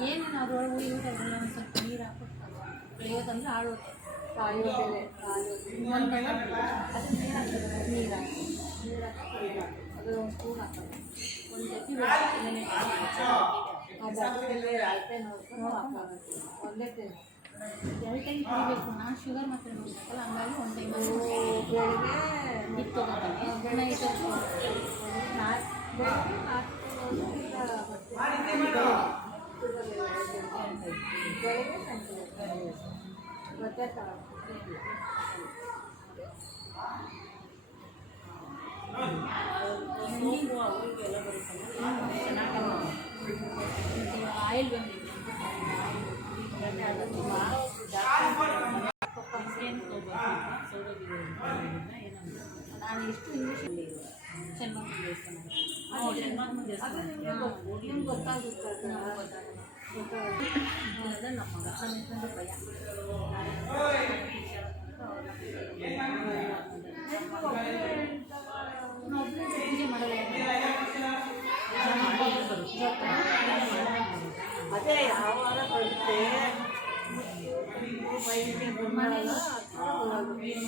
ಏನೇನು ಅದ್ರೊಳಗೆ ಯೂಸ್ ಆಗಲ್ಲ ಒಂದು ಸ್ವಲ್ಪ ನೀರು ಹಾಕ್ಬಿಟ್ಟು ಇವತ್ತಂದ್ರೆ ಆಳು ಕಾಯಿ ಬೆಲೆ ಒಂದು ಅದಕ್ಕೆ ನೀರು ಹಾಕ್ತಾರೆ ನೀರು ಹಾಕಿ ಅದು ಒಂದು ಸ್ಪೂನ್ ಹಾಕೋದು ಒಂದು ಜೊತೆ ಅಳತೆ ನೋಡ್ಕೊಂಡು ಹಾಕೋದು ಒಂದೇ ಟೈಮ್ 2 ಟೈಮ್ ಕುಡಿಬೇಕು. ನಾನು ಶುಗರ್ ಮಾತ್ರ ನೋಡ್ಬೇಕಲ್ಲ ಹಂಗಾಗಿ 1 ಟೈಮ್ ಬೆಳಗ್ಗೆ ಹಿಟ್ಟು ತೊಗೊತೀನಿ ಬೆಳೆ ಹಿಟ್ಟು ಆಯಿಲ್ ಬಂದಿದೆ ನಾನು ಎಷ್ಟು ಇಂಗ್ಲೀಷ್ ಚೆನ್ನಮ್ಮ ದೇವಸ್ಥಾನ ನಿಮ್ಗೆ ಗೊತ್ತಾಗುತ್ತೆ ನಮ್ಮ ಮಗ ನನ್ನ ಭಯ ಪೂಜೆ ಮಾಡಲ್ಲ ಅದೇ ಯಾವಾಗ ಬರುತ್ತೆ ಮನೆಯಲ್ಲ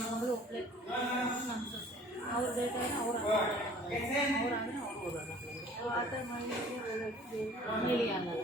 ಮಗಳು ಒಪ್ಪಲೆ ಅನ್ಸುತ್ತೆ ಅವ್ರು ಬೇಕಾದ್ರೆ ಅವ್ರು ಅವರಾದರೆ ಅವ್ರು ಹೋಗೋಲ್ಲ ಆ ಥರ ಮಾಡಿ ಹೇಳಿ ಆಗಲ್ಲ